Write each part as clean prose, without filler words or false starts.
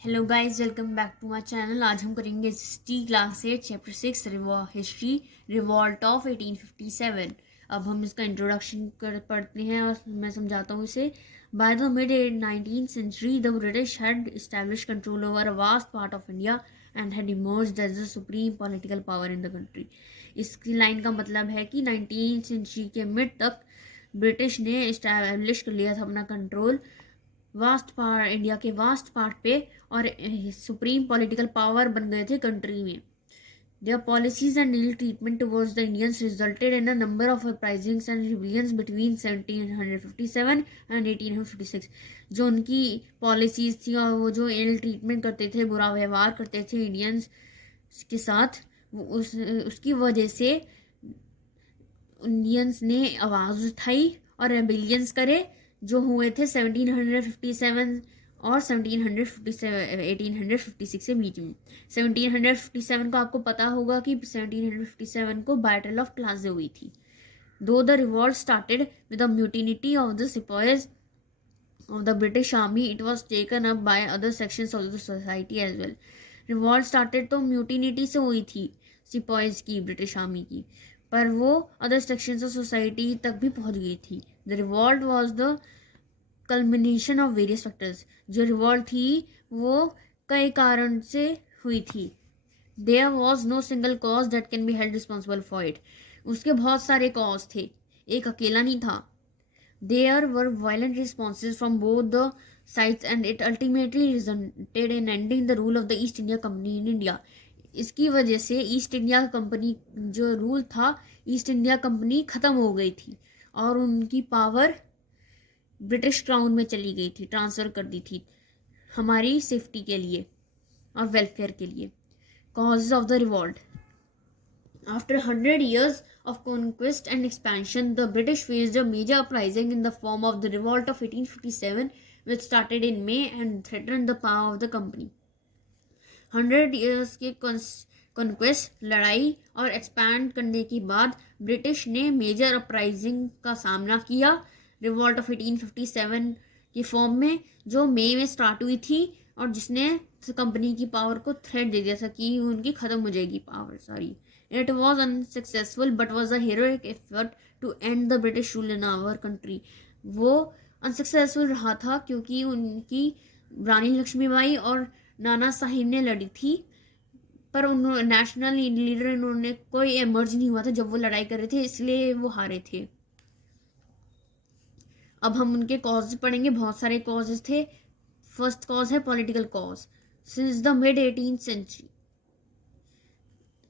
Hello guys, welcome back to my channel. आज हम करेंगे history class 8 chapter 6 history revolt of 1857। अब हम इसका इंट्रोडक्शन पढ़ते हैं और मैं समझाता हूँ इसे। By the mid 19th century the British had establish control over a vast part of India and had emerged as the supreme political power in the country. इसकी लाइन का मतलब है कि 19th सेंचुरी के मिड तक British ने establish कर लिया था अपना कंट्रोल वास्ट पार्ट, इंडिया के वास्ट पार्ट पे, और सुप्रीम पॉलिटिकल पावर बन गए थे कंट्री में। Their policies and ill treatment towards the Indians resulted in a number of uprisings and rebellions between 1757 and 1856। जो उनकी पॉलिसीज थी और वो जो इल ट्रीटमेंट करते थे, बुरा व्यवहार करते थे इंडियंस के साथ, उसकी वजह से इंडियंस ने आवाज़ उठाई और रेबेलियंस करे जो हुए थे 1757 और 1856 के बीच में। 1757 को आपको पता होगा कि 1757 को बैटल ऑफ प्लाज़ा हुई थी। Though the revolt started with the mutiny of the sepoys of the British Army, it was taken up by other sections of the society as well। Revolt started तो म्यूटिनिटी से हुई थी सिपाहीज की, British army की, पर वो अदर सेक्शंस ऑफ सोसाइटी तक भी पहुंच गई थी। The revolt was the culmination of various factors. जो रिवॉल्ट थी वो कई कारण से हुई थी। There was no single cause that can be held responsible for it. उसके बहुत सारे कॉज थे, एक अकेला नहीं था। There were violent responses from both the sides and it ultimately resulted in ending the rule of the East India Company in India। इसकी वजह से ईस्ट इंडिया कंपनी जो रूल था, ईस्ट इंडिया कंपनी ख़त्म हो गई थी और उनकी पावर ब्रिटिश क्राउन में चली गई थी, ट्रांसफ़र कर दी थी हमारी सेफ्टी के लिए और वेलफेयर के लिए। Causes of the revolt. After 100 years of conquest and expansion, the British faced a major uprising in the form of the Revolt of 1857, which started in May and threatened the power of the company। 100 years के conquest, लड़ाई और expand करने के बाद British ने major uprising का सामना किया रिवॉल्ट ऑफ 1857 की फॉर्म में, जो मई में स्टार्ट हुई थी और जिसने कंपनी की पावर को थ्रेट दे दिया था कि उनकी ख़त्म हो जाएगी पावर सारी। It was unsuccessful but was a heroic effort to end the British rule in our country। वो अनसक्सेसफुल रहा था क्योंकि उनकी रानी लक्ष्मीबाई और नाना साहिब ने लड़ी थी, पर उन्होंने नेशनल लीडर उन्होंने कोई एमर्ज नहीं हुआ था जब वो लड़ाई कर रहे थे, इसलिए वो हारे थे। अब हम उनके कॉजेज पढ़ेंगे। बहुत सारे कॉजेज थे। फर्स्ट कॉज है political cause. Since the mid 18th century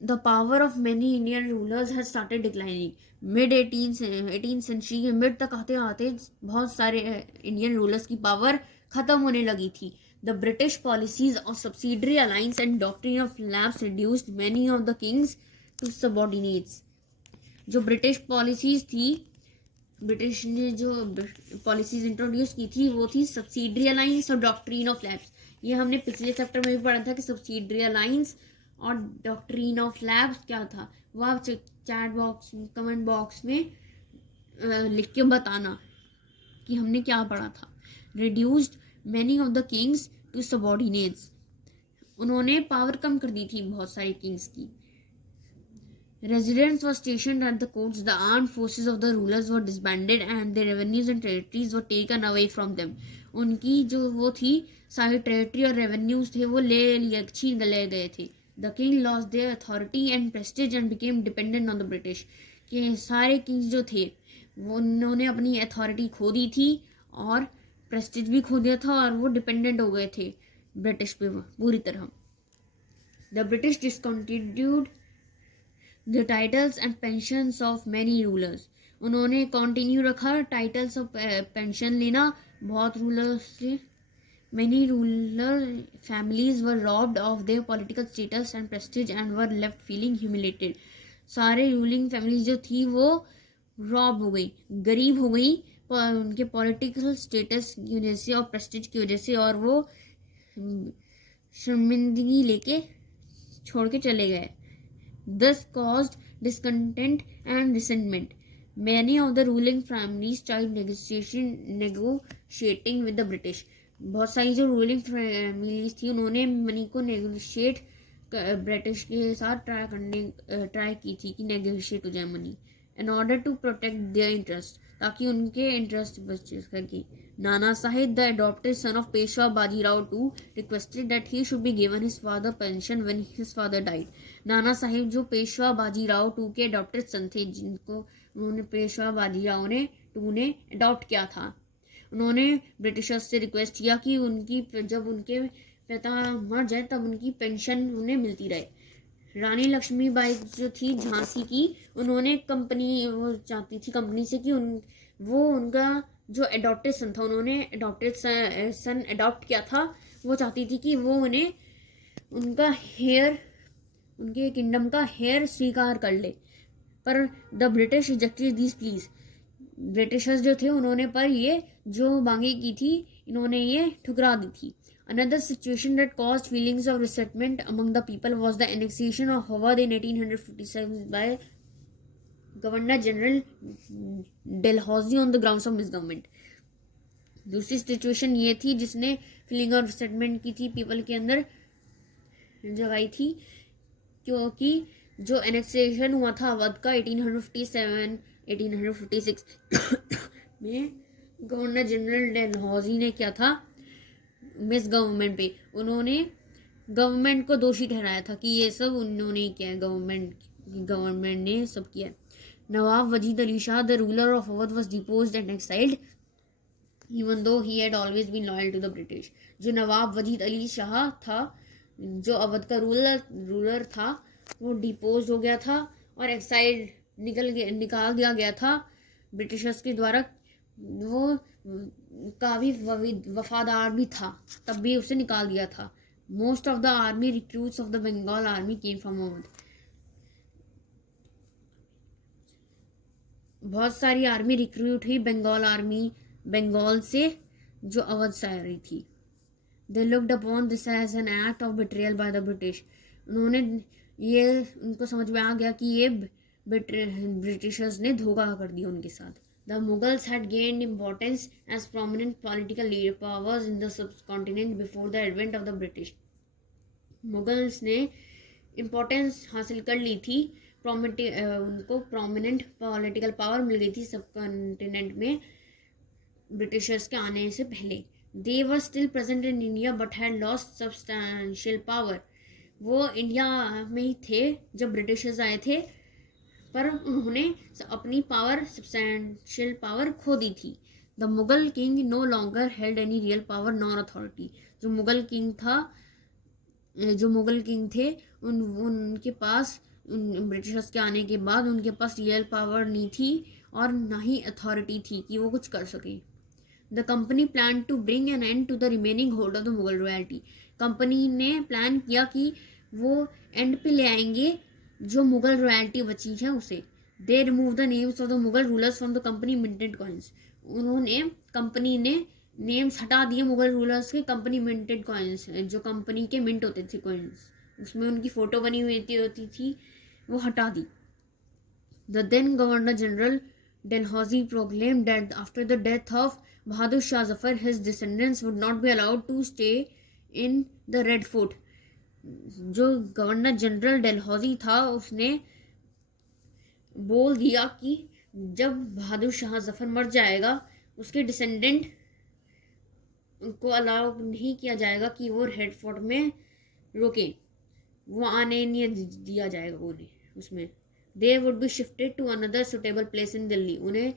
the power of many Indian rulers has started declining। Mid 18th century के मिड तक आते आते बहुत सारे इंडियन रूलर्स की पावर खत्म होने लगी थी। The British policies of subsidiary alliance and doctrine of lapse reduced many of the kings to subordinates. जो ब्रिटिश पॉलिसीज थी, ब्रिटिश ने जो पॉलिसीज इंट्रोड्यूस की थी वो थी सब्सिडरी अलायंस और डॉक्ट्रिन ऑफ लैप्स। ये हमने पिछले चैप्टर में भी पढ़ा था कि सब्सिडरी अलायंस और डॉक्ट्रिन ऑफ लैब्स क्या था, वो आप चैट बॉक्स, कमेंट बॉक्स में लिख के बताना कि हमने क्या पढ़ा था। Reduced many of the kings to subordinates. उन्होंने पावर कम कर दी थी बहुत सारे किंग्स की। Residents were stationed at the courts, the armed forces of the rulers were disbanded and their revenues and territories were taken away from them। उनकी जो वो थी सारी टेरिटरी और रेवेन्यूज थे वो छीन ले गए थे। The king lost their authority and prestige and became dependent on the British। कि सारे किंग्स जो थे वो उन्होंने अपनी अथॉरिटी खो दी थी और प्रेस्टीज भी खो दिया था और वो डिपेंडेंट हो गए थे ब्रिटिश पे पूरी तरह। The British discontinued the titles and pensions of many rulers। उन्होंने कंटिन्यू रखा टाइटल्स और पेंशन लेना बहुत रूलर्स से। Many ruler families were robbed of their political status and prestige and were left feeling humiliated। सारे रूलिंग फैमिलीज जो थी वो रॉब हो गई, गरीब हो गई उनके पॉलिटिकल स्टेटस की वजह से और प्रेस्टीज की वजह से, और वो शर्मिंदगी लेके छोड़ के चले गए। This caused discontent and resentment। Many of the ruling families tried negotiating with the British। बहुत सारी जो रूलिंग फैमिलीज थी उन्होंने मनी को नेगोशिएट ब्रिटिश के साथ ट्राई की थी कि नेगोशिएट हो जाए money in order to protect their interest, ताकि उनके इंटरेस्ट बचे सके. Nana Sahib, the adopted son of Peshwa Bajirao two, requested that he should be given his father pension when his father died. Nana Sahib जो पेशवा बाजीराव टू के अडॉप्टेड सन थे, जिनको उन्होंने पेशवा बाजीराव ने टू ने अडॉप्ट किया था, उन्होंने ब्रिटिशर्स से रिक्वेस्ट किया कि उनकी जब उनके पिता मर जाए तब उनकी पेंशन उन्हें मिलती रहे. रानी लक्ष्मीबाई जो थी झांसी की, उन्होंने वो चाहती थी कंपनी से कि वो उनका जो अडॉप्टेड सन था, उन्होंने अडॉप्टेड सन अडॉप्ट किया था, वो चाहती थी कि वो उन्हें उनका हेयर, उनके किंगडम का हेयर स्वीकार कर ले. पर the British rejected this please. Britishers जो थे उन्होंने पर ये जो मांगे की थी, इन्होंने ये ठुकरा दी थी. Another situation that caused feelings of resentment among the people was the annexation of Awadh in 1857 by Governor General Dalhousie on the grounds of misgovernment. दूसरी सिचुएशन ये थी जिसने फीलिंग ऑफ रिसेंटमेंट की थी पीपल के अंदर जगाई थी, क्योंकि जो एनेक्सेशन हुआ था अवध का 1857 1856 में गवर्नर जनरल डलहौजी ने किया था मिस गवर्नमेंट पे. उन्होंने गवर्नमेंट को दोषी ठहराया था कि ये सब उन्होंने किया है, गवर्नमेंट ने सब किया. Nawab Wajid Ali Shah, the ruler of Awadh, was deposed and exiled even though he had always been loyal to the British. जो नवाब वजीद अली शाह था, जो अवध का रूलर था, वो डिपोज हो गया था और एक्साइल्ड निकाल दिया गया था ब्रिटिशर्स के द्वारा. वो काफ़ी वफादार भी था, तब भी उसे निकाल दिया था. Most of the army recruits of the Bengal army came from Awadh. बहुत सारी आर्मी रिक्रूट हुई बंगाल से, जो अवध से आ रही थी. They looked upon this as an act of betrayal by the British. उनको समझ में आ गया कि ये ब्रिटिशर्स ने धोखा कर दिया उनके साथ. The Mughals had gained importance as prominent political powers in the subcontinent before the advent of the British. Mughals ने इम्पोर्टेंस हासिल कर ली थी, उनको प्रोमिनेंट पॉलिटिकल पावर मिल गई थी सब कॉन्टिनेंट में ब्रिटिशर्स के आने से पहले. They were still present in India but had lost substantial power. वो इंडिया में ही थे जब ब्रिटिशर्स आए थे, पर उन्होंने अपनी पावर, सब्सटेंशियल पावर खो दी थी. The Mughal king no longer held any real power nor authority. जो मुगल किंग थे उनके पास ब्रिटिशर्स के आने के बाद उनके पास रियल पावर नहीं थी और ना ही अथॉरिटी थी कि वो कुछ कर सके. The company plan to bring an end to the remaining hold of the Mughal royalty. Company ने प्लान किया कि वो एंड पे ले आएंगे जो मुगल रॉयल्टी बची है उसे. They remove the names of the Mughal rulers from the company minted coins. Company ने नेम्स हटा दिए मुगल रूलर्स के कंपनी मिंटेड कॉइन्स, जो कंपनी के मिंट होते थे कॉइन्स, उसमें उनकी फोटो बनी हुई होती थी, वो हटा दी. The then governor general Dalhousie proclaimed that after the death of Bahadur Shah Zafar his descendants would not be allowed to stay in the red fort. जो गवर्नर जनरल डलहौजी था उसने बोल दिया कि जब बहादुर शाह जफर मर जाएगा उसके डिसेंडेंट को अलाउ नहीं किया जाएगा कि वो रेड फोर्ट में रोके, वो आने नहीं दिया जाएगा उन्हें उसमें. They would be shifted to another suitable place in Delhi. उन्हें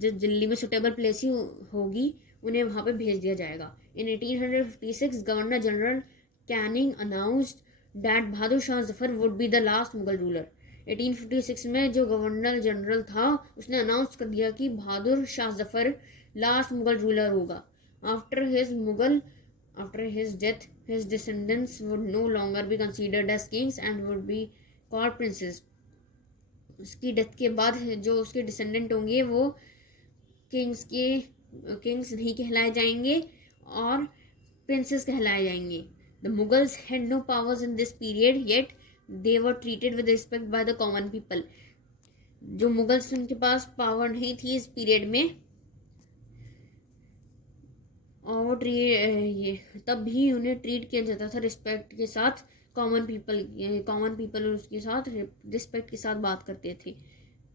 दिल्ली में सुटेबल प्लेस ही होगी, उन्हें वहाँ पे भेज दिया जाएगा. इन 1856 governor general Canning announced that Bahadur Shah Zafar would be the last Mughal ruler. 1856 में जो गवर्नर जनरल था उसने अनाउंस कर दिया कि बहादुर शाह जफर लास्ट मुगल रूलर होगा. After his death his descendants would no longer be considered as kings and would be called princes. उसकी death के बाद जो उसके डिसेंडेंट होंगे वो किंग्स नहीं कहलाए जाएंगे और प्रिंसेस कहलाए जाएंगे. The Mughals had no powers in this period, yet they were treated with respect by the common people. जो मुगल्स उनके पास पावर नहीं थी इस पीरियड में, और वो ये तब भी उन्हें ट्रीट किया जाता था रिस्पेक्ट के साथ, कॉमन पीपल उसके साथ रिस्पेक्ट के साथ बात करते थे,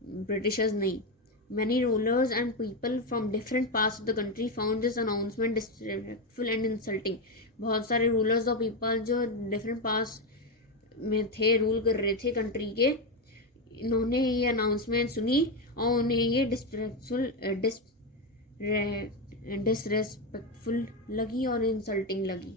ब्रिटिशर्स नहीं। Many rulers and people from different parts of the country found this announcement disrespectful and insulting. बहुत सारे रूलर्स और पीपल जो डिफरेंट पार्ट्स में थे, रूल कर रहे थे कंट्री के, इन्होंने ये अनाउंसमेंट सुनी और उन्हें ये डिसरेस्पेक्टफुल लगी और इंसल्टिंग लगी।